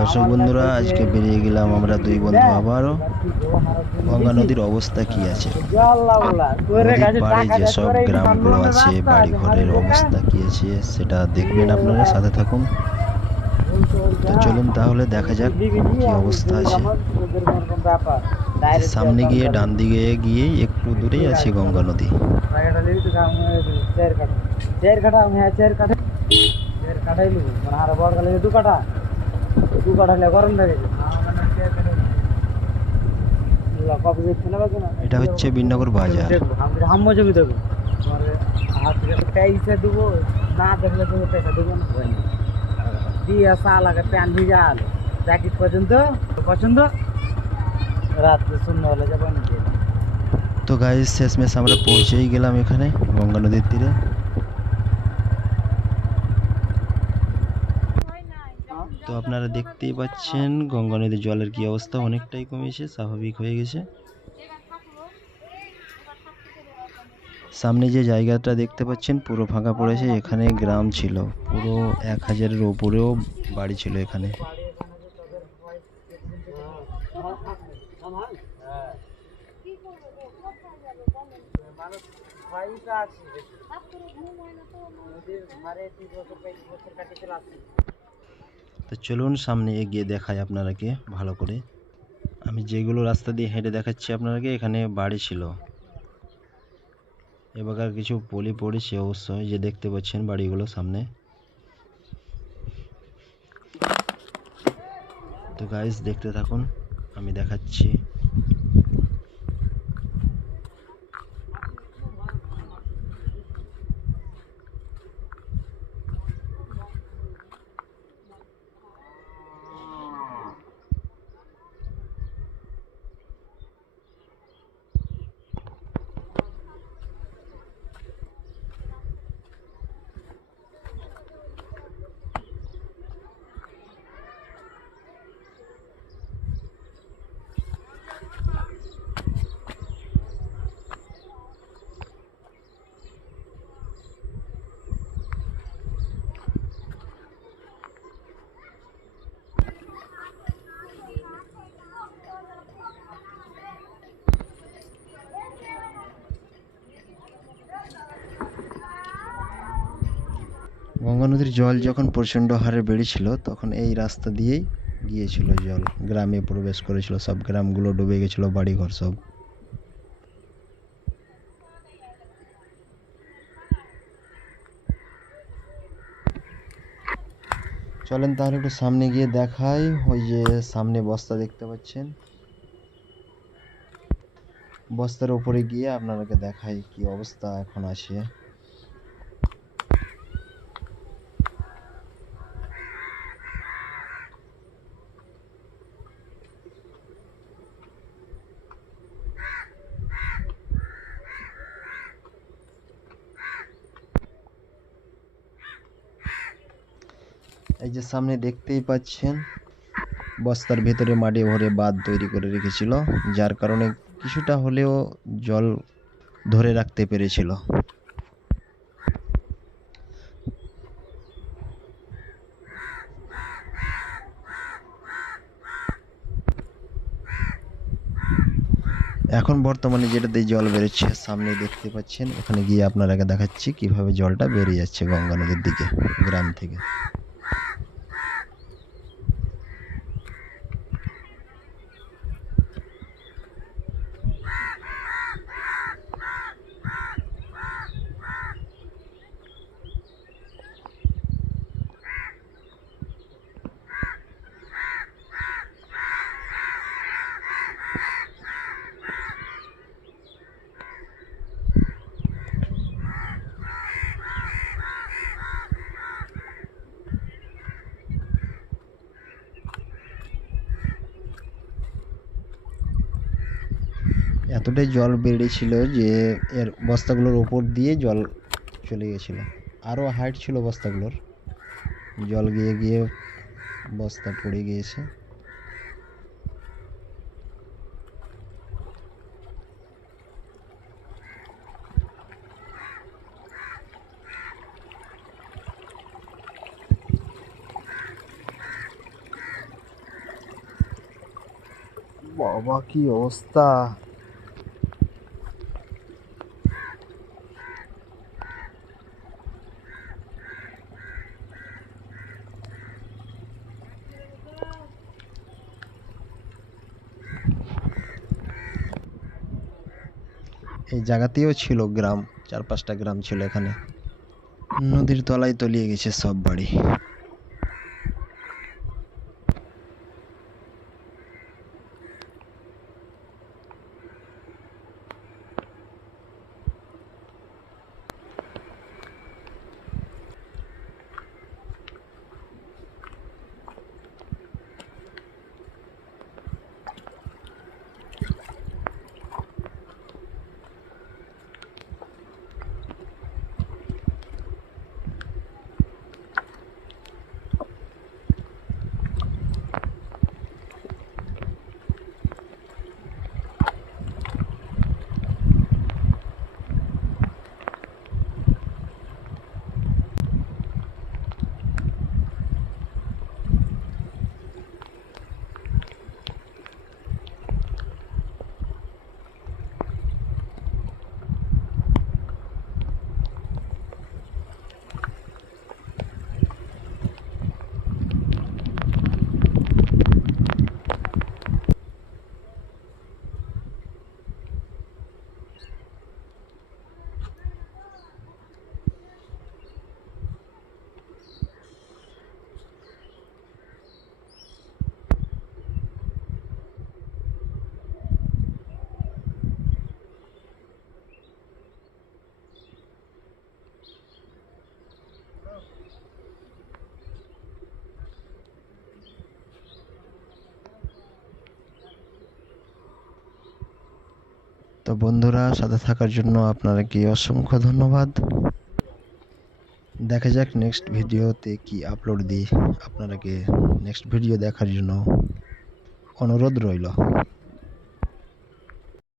দর্শক বন্ধুরা, আজকে বেরিয়ে গেলাম আমরা দুই বন্ধু আবারও। গঙ্গা নদীর অবস্থা কি আছে? পাড়ে যেসব গ্রামগুলো আছে বাড়ি ঘরের অবস্থা কি আছে, সেটা দেখবেন আপনারা, সাথে থাকুন। তো চলুন তাহলে দেখা যাক কি অবস্থা আছে। সামনে গিয়ে, ডান দিকে গিয়ে একটু দূরেই আছে গঙ্গা নদী। কাটা আমি চেয়ার কাটে চেয়ার কাটাই মানে বড় কাটা দু কাটা হলে গরম লাগে কপি দেখতে নেবে কিনা এটা হচ্ছে বিনগর বাজার দেখবো আমি হাম্ম ছবি দেবো তোমার হাত পয়সা দেবো না দেখলে তুমি পয়সা দেবো না হয় না। দিয়ে সালাকে প্যান্ট ভিজা আলো জ্যাকেট পর্যন্ত পছন্দ রাত্রে শূন্য হলে যাবো না দিয়ে দেবো। তো গাইজ শেষমেশ আমরা পৌঁছেই গেলাম এখানে গঙ্গা নদীর তীরে আপনারা দেখতেই পাচ্ছেন গঙ্গা নদীর জলের কি অবস্থা অনেকটাই কমেছে স্বাভাবিক হয়ে গেছে। সামনে যে জায়গাটা দেখতে পাচ্ছেন, পুরো ফাঁকা পড়েছে, এখানে গ্রাম ছিল। পুরো এক হাজারের ওপরেও বাড়ি ছিল এখানে। আছে তো চলুন সামনে এগিয়ে দেখাই আপনারাকে ভালো করে। আমি যেগুলো রাস্তা দিয়ে হেঁটে দেখাচ্ছি আপনারাকে, এখানে বাড়ি ছিল। এবার কিছু পলি পড়েছে অবশ্যই, যে দেখতে পাচ্ছেন বাড়িগুলো সামনে। তো গাইস দেখতে থাকুন, আমি দেখাচ্ছি। গঙ্গা নদীর জল যখন প্রচণ্ড হারে বেড়েছিল, তখন এই রাস্তা দিয়েই গিয়েছিল জল। গ্রামে প্রবেশ করেছিল, সব গ্রামগুলো ডুবে গেছিল, বাড়িঘর সব। চলেন তাহলে একটু সামনে গিয়ে দেখাই, ওই যে সামনে বস্তা দেখতে পাচ্ছেন। বস্তার উপরে গিয়ে আপনাদেরকে দেখাই কি অবস্থা এখন আছে। এই যে সামনে দেখতেই পাচ্ছেন, বস্তার ভেতরে মাটি ভরে বাঁধ তৈরি করে রেখেছিল, যার কারণে কিছুটা হলেও জল ধরে রাখতে পেরেছিল। এখন বর্তমানে যেটাতে জল বেরোচ্ছে সামনে দেখতে পাচ্ছেন ওখানে গিয়ে আপনারাকে দেখাচ্ছি কীভাবে জলটা বেরিয়ে যাচ্ছে গঙ্গা নদীর দিকে, গ্রাম থেকে। এতটাই জল বেড়েছিল যে এর বস্তাগুলোর ওপর দিয়ে জল চলে গেছিল। আরও হাইট ছিল বস্তাগুলোর। জল গিয়ে গিয়ে বস্তা পড়ে গিয়েছে। বাবা, কি অবস্থা! এই জায়গাতেও ছিল গ্রাম চার পাঁচটা গ্রাম ছিল এখানে। নদীর তলায় তলিয়ে গেছে সব বাড়ি। তো বন্ধুরা, সাথে থাকার জন্য আপনারা কি অসংখ্য ধন্যবাদ। দেখা যাক নেক্সট ভিডিওতে কি আপলোড দিই। আপনারাকে নেক্সট ভিডিও দেখার জন্য অনুরোধ রইল।